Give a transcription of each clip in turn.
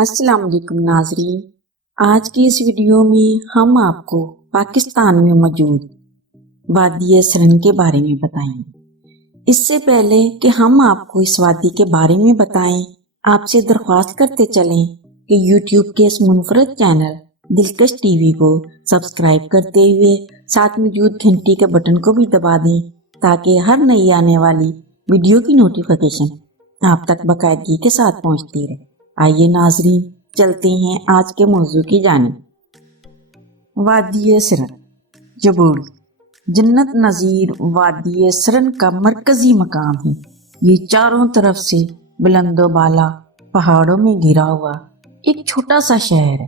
السلام علیکم ناظرین، آج کی اس ویڈیو میں ہم آپ کو پاکستان میں موجود وادی سرن کے بارے میں بتائیں گے۔ اس سے پہلے کہ ہم آپ کو اس وادی کے بارے میں بتائیں، آپ سے درخواست کرتے چلیں کہ یوٹیوب کے اس منفرد چینل دلکش ٹی وی کو سبسکرائب کرتے ہوئے ساتھ موجود گھنٹی کے بٹن کو بھی دبا دیں تاکہ ہر نئی آنے والی ویڈیو کی نوٹیفیکیشن آپ تک باقاعدگی کے ساتھ پہنچتی رہے۔ آئیے ناظرین چلتے ہیں آج کے موضوع کی جانب۔ وادی سرن جبوڑی جنت نظیر وادی سرن کا مرکزی مقام ہے۔ یہ چاروں طرف سے بلند و بالا پہاڑوں میں گھرا ہوا ایک چھوٹا سا شہر ہے۔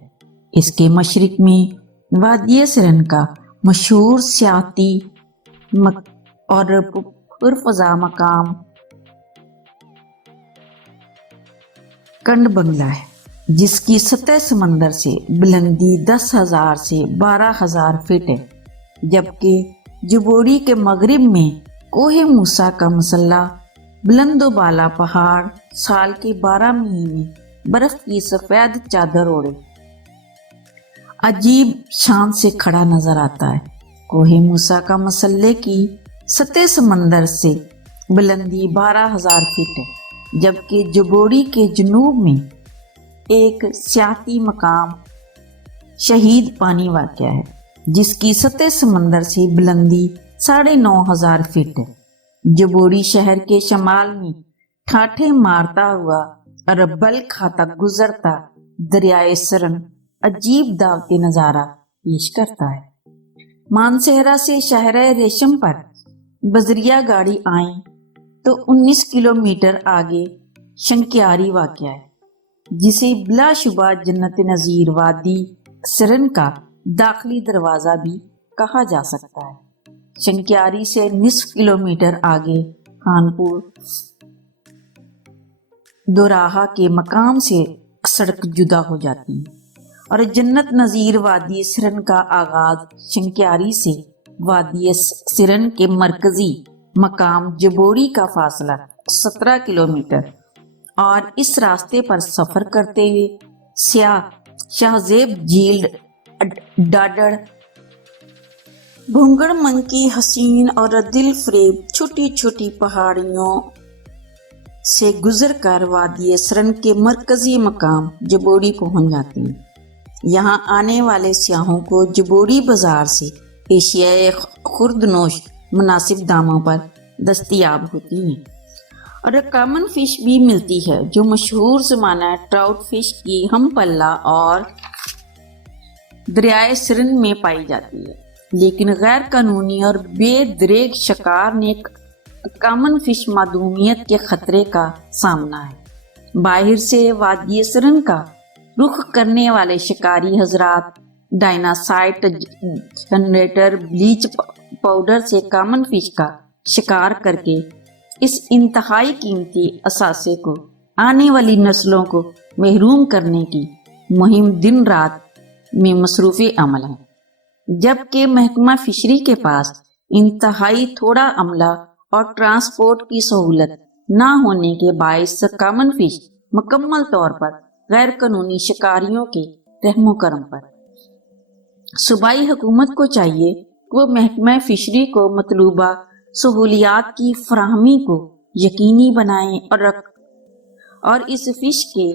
اس کے مشرق میں وادی سرن کا مشہور سیاحتی اور پرفضا مقام کنڈ بنگلہ ہے، جس کی سطح سمندر سے بلندی 10,000 سے 12,000 فٹ ہے، جبکہ جبوڑی کے مغرب میں کوہ موسیٰ کا مسلح بلند و بالا پہاڑ سال کے 12 مہینے برف کی سفید چادر اوڑھے عجیب شان سے کھڑا نظر آتا ہے۔ کوہ موسیٰ کا مسلح کی سطح سمندر سے بلندی 12,000 فٹ ہے، جبکہ جبوڑی کے جنوب میں ایک سیاحتی مقام شہید پانی واقع ہے، جس کی سطح سمندر سے بلندی 9,500 فٹ ہے۔ جبوڑی شہر کے شمال میں ٹھاٹھے مارتا ہوا اور بل کھاتا گزرتا دریائے سرن عجیب دعوتی نظارہ پیش کرتا ہے۔ مانسہرہ سے شہر ریشم پر بذریعہ گاڑی آئیں تو 19 کلومیٹر آگے شنکیاری واقع ہے، جسے بلا شبہ جنت نظیر وادی سرن کا داخلی دروازہ بھی کہا جا سکتا ہے۔ شنکیاری سے نصف کلومیٹر آگے خانپور دوراہا کے مقام سے سڑک جدا ہو جاتی ہے اور جنت نظیر وادی سرن کا آغاز شنکیاری سے وادی سرن کے مرکزی مقام جبوڑی کا فاصلہ 17 کلومیٹر اور اس راستے پر سفر کرتے ہوئے سیاح شاہ زیب جھیل، ڈاڈر، بھونگڑ منگ کی حسین اور دل فریب چھوٹی چھوٹی پہاڑیوں سے گزر کر وادی سرن کے مرکزی مقام جبوڑی پہنچ جاتے ہیں۔ یہاں آنے والے سیاحوں کو جبوڑی بازار سے ایشیائی خوردنوش مناسب داموں پر دستیاب ہوتی ہیں اور کامن فش بھی ملتی ہے، جو مشہور زمانہ ٹراؤٹ فش کی ہم پلہ اور دریائے سرن میں پائی جاتی ہے، لیکن غیر قانونی اور بے دریغ شکار نے کامن فش معدومیت کے خطرے کا سامنا ہے۔ باہر سے وادی سرن کا رخ کرنے والے شکاری حضرات ڈائناسائٹ جنریٹر بلیچ پاؤڈر سے کامن فش کا شکار کر کے اس انتہائی قیمتی اثاثے کو آنے والی نسلوں کو محروم کرنے کی مہم دن رات میں مصروف عمل ہے، جبکہ محکمہ فشری کے پاس انتہائی تھوڑا عملہ اور ٹرانسپورٹ کی سہولت نہ ہونے کے باعث کامن فش مکمل طور پر غیر قانونی شکاریوں کے رحم و کرم پر صوبائی حکومت کو چاہیے کہ وہ محکمہ فشری کو مطلوبہ سہولیات کی فراہمی کو یقینی بنائیں اور اس فش کے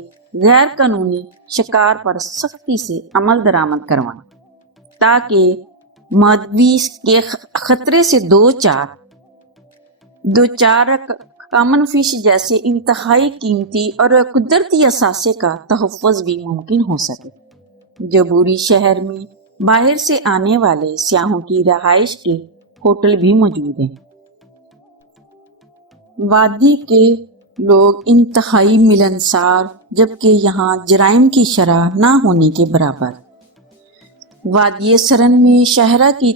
غیر قانونی شکار پر سختی سے عمل درآمد کروائیں، تاکہ مادوی کے خطرے سے دو چار کامن فش جیسے انتہائی قیمتی اور قدرتی اثاثے کا تحفظ بھی ممکن ہو سکے۔ جبوڑی شہر میں باہر سے آنے والے سیاحوں کی رہائش کے ہوٹل بھی موجود ہیں۔ وادی کے لوگ انتہائی ملنسار، جبکہ یہاں جرائم کی شرح نہ ہونے کے برابر۔ وادی سرن میں شاہراہ کی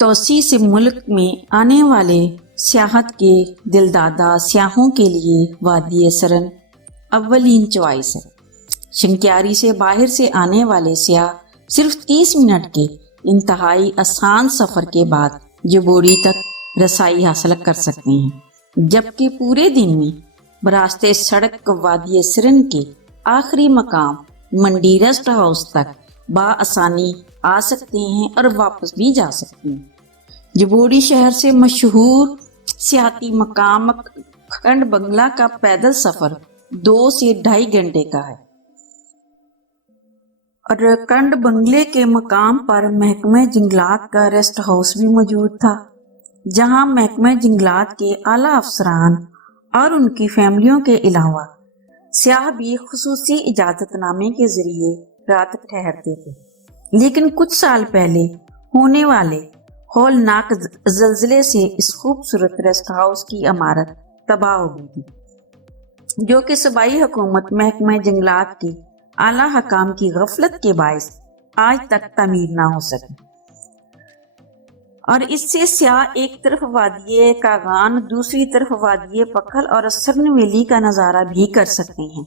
توسیع سے ملک میں آنے والے سیاحت کے دلدادہ سیاحوں کے لیے وادی سرن اولین چوائس ہے۔ شنکیاری سے باہر سے آنے والے سیاح صرف 30 منٹ کے انتہائی آسان سفر کے بعد جبوڑی تک رسائی حاصل کر سکتے ہیں، جبکہ پورے دن میں براستہ سڑک وادی سرن کے آخری مقام منڈی ریسٹ ہاؤس تک بآسانی آ سکتے ہیں اور واپس بھی جا سکتے ہیں۔ جبوڑی شہر سے مشہور سیاحتی مقام کنڈ بنگلہ کا پیدل سفر 2 سے 2.5 گھنٹے کا ہے، اور کنڈ بنگلے کے مقام پر محکمہ جنگلات کا ریسٹ ہاؤس بھی موجود تھا، جہاں محکمہ جنگلات کے اعلیٰ افسران اور ان کی فیملیوں کے علاوہ سیاح بھی خصوصی اجازت نامے کے ذریعے رات ٹھہرتے تھے۔ لیکن کچھ سال پہلے ہونے والے ہولناک زلزلے سے اس خوبصورت ریسٹ ہاؤس کی عمارت تباہ ہو گئی تھی، جو کہ صوبائی حکومت محکمہ جنگلات کے اعلیٰ حکام کی غفلت کے باعث آج تک تعمیر نہ ہو سکی، اور اس سے سیاح ایک طرف وادی کاغان، دوسری طرف وادی پکھل اور سرن ویلی کا نظارہ بھی کر سکتے ہیں۔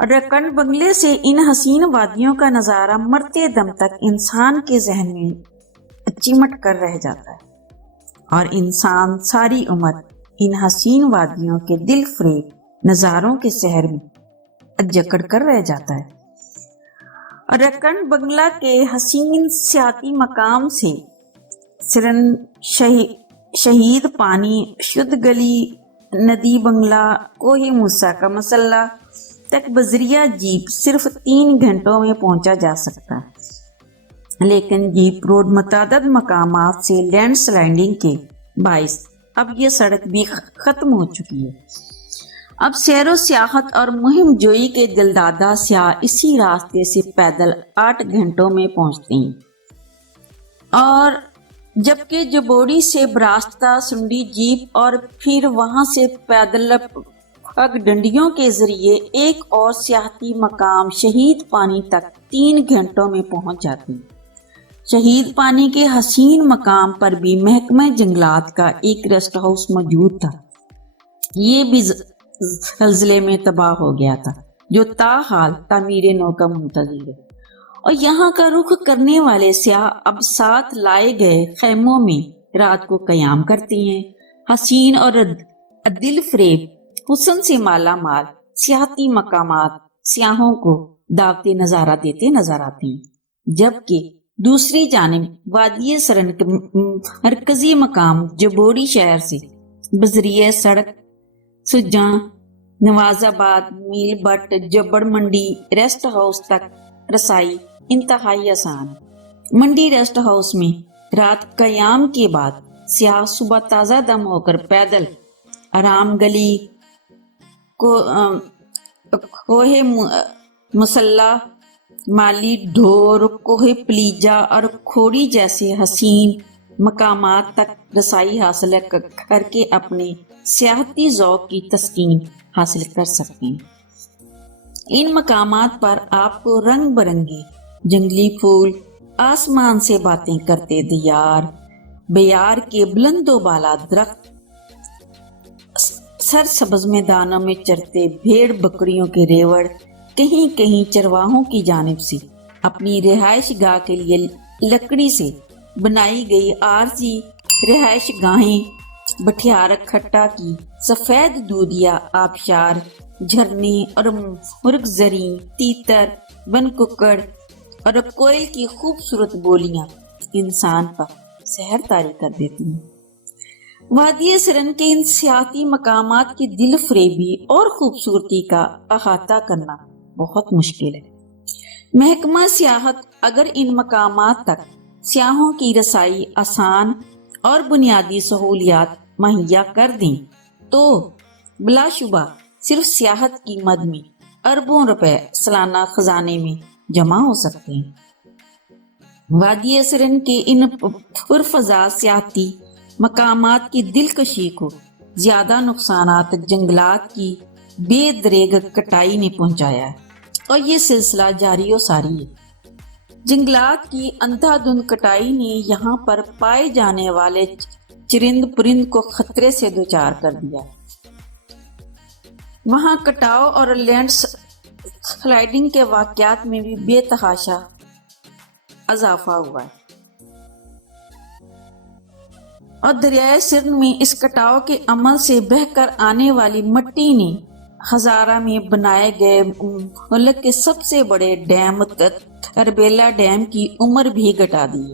اور کنڈ بنگلے سے ان حسین وادیوں کا نظارہ مرتے دم تک انسان کے ذہن میں چمٹ کر رہ جاتا ہے، اور انسان ساری عمر ان حسین وادیوں کے دل فریب نظاروں کے سحر میں جکڑ کر رہ جاتا ہے۔ اور کنڈ بنگلہ کے حسین سیاحتی مقام سے سرن، شہید پانی، شدھ گلی، ندی بنگلہ، کوہ موسیٰ کا مسلح تک بذریعہ جیپ صرف 3 گھنٹوں میں پہنچا جا سکتا ہے، لیکن جیپ روڈ متعدد مقامات سے لینڈ سلائڈنگ کے باعث اب یہ سڑک بھی ختم ہو چکی ہے۔ اب سیر و سیاحت اور مہم جوئی کے دلدادہ سیاح اسی راستے سے پیدل 8 گھنٹوں میں پہنچتے ہیں، اور جبکہ جبوڑی سے براستہ سنڈی جیپ اور پھر وہاں سے پیدل پگ ڈنڈیوں کے ذریعے ایک اور سیاحتی مقام شہید پانی تک 3 گھنٹوں میں پہنچ جاتے ہیں۔ شہید پانی کے حسین مقام پر بھی محکمہ جنگلات کا ایک ریسٹ ہاؤس موجود تھا، یہ بھی زلزلے میں تباہ ہو گیا تھا، جو تاحال تعمیر نو کا منتظر ہے، اور یہاں کا رخ کرنے والے سیاح اب ساتھ لائے گئے خیموں میں رات کو قیام کرتے ہیں۔ حسین اور دل فریب حسن سے مالا مال سیاحتی مقامات سیاحوں کو دعوت نظارہ دیتے نظر آتے ہیں، جبکہ دوسری جانب وادی سرن کے مرکزی مقام جبوڑی شہر سے بذریعہ سڑک سجاں، نواز آباد، میل بٹ، جبڑ منڈی ریسٹ ہاؤس تک رسائی انتہائی آسان ہے۔ منڈی ریسٹ ہاؤس میں رات قیام کے بعد سیاح صبح تازہ دم ہو کر پیدل آرام گلی، کوہ مسلح، مالی ڈھور، کوہ پلیجا اور کھوڑی جیسے حسین مقامات تک رسائی حاصل کر کے اپنے سیاحتی ذوق کی تسکین حاصل کر سکتے ہیں۔ ان مقامات پر آپ کو رنگ برنگے جنگلی پھول، آسمان سے باتیں کرتے دیار، بیار کے بلند و بالا درخت، سرسبز میدانوں میں چرتے بھیڑ بکریوں کے ریوڑ، کہیں کہیں چرواہوں کی جانب سے اپنی رہائش گاہ کے لیے لکڑی سے بنائی گئی عارضی رہائش گاہیں، بٹھیار کھٹا کی سفید دودھیا آبشار، جھرنے اور مرغ زریں، تیتر، بن ککڑ اور کوئل کی خوبصورت بولیاں انسان پر سحر طاری کر دیتی ہیں۔ وادی سرن کے ان سیاحتی مقامات کی دل فریبی اور خوبصورتی کا احاطہ کرنا بہت مشکل ہے۔ محکمہ سیاحت اگر ان مقامات تک سیاحوں کی رسائی آسان اور بنیادی سہولیات مہیا کر دیں تو بلا شبہ صرف سیاحت کی مد میں اربوں روپے سالانہ خزانے میں جمع ہو سکتے ہیں۔ وادی سرن کے ان پرفضا سیاحتی مقامات کی دلکشی کو زیادہ نقصانات جنگلات کی بے دریغ کٹائی نے پہنچایا ہے، اور یہ سلسلہ جاری و ساری ہے۔ جنگلات کی اندھا دھند کٹائی نے یہاں پر پائے جانے والے چرند پرند کو خطرے سے دوچار کر دیا۔ وہاں کٹاؤ اور لینڈ سلائڈنگ کے واقعات میں بھی بے تحاشا اضافہ ہوا ہے۔ اور دریائے سرن میں اس کٹاؤ کے عمل سے بہہ کر آنے والی مٹی نے ہزارہ میں بنائے گئے ملک کے سب سے بڑے ڈیم تربیلا ڈیم کی عمر بھی گھٹا دی۔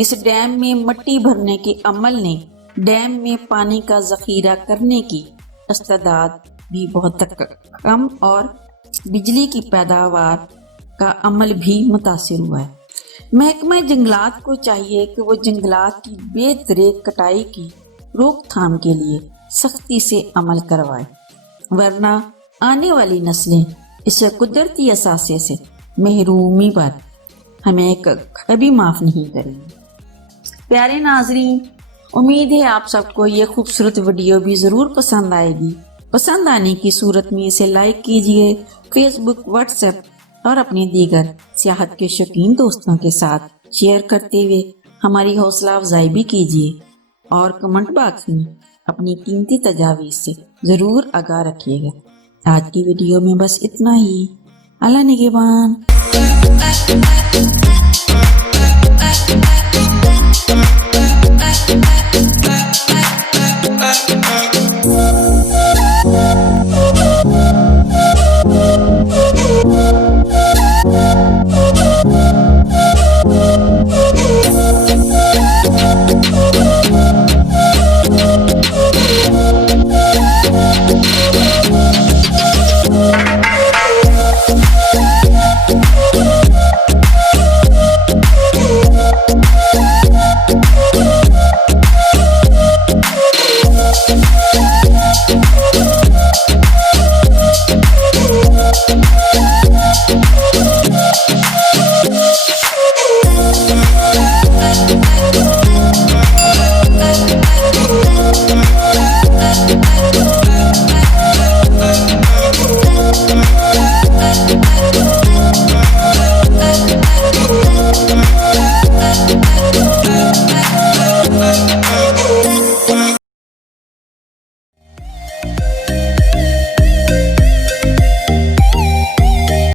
اس ڈیم میں مٹی بھرنے کے عمل نے ڈیم میں پانی کا ذخیرہ کرنے کی استعداد بھی بہت کم اور بجلی کی پیداوار کا عمل بھی متاثر ہوا ہے۔ محکمہ جنگلات کو چاہیے کہ وہ جنگلات کی بے دریغ کٹائی کی روک تھام کے لیے سختی سے عمل کروائے، ورنہ آنے والی نسلیں اسے قدرتی اثاثے سے محرومی پر ہمیں کبھی معاف نہیں کریں گے۔ پیارے ناظرین، امید ہے آپ سب کو یہ خوبصورت ویڈیو بھی ضرور پسند آئے گی۔ پسند آنے کی صورت میں اسے لائک کیجئے، فیس بک، واٹس ایپ اور اپنے دیگر سیاحت کے شوقین دوستوں کے ساتھ شیئر کرتے ہوئے ہماری حوصلہ افزائی بھی کیجیے، اور کمنٹ باکس میں اپنی قیمتی تجاویز سے ضرور آگاہ رکھیے گا۔ آج کی ویڈیو میں بس اتنا ہی۔ اللہ نگہبان۔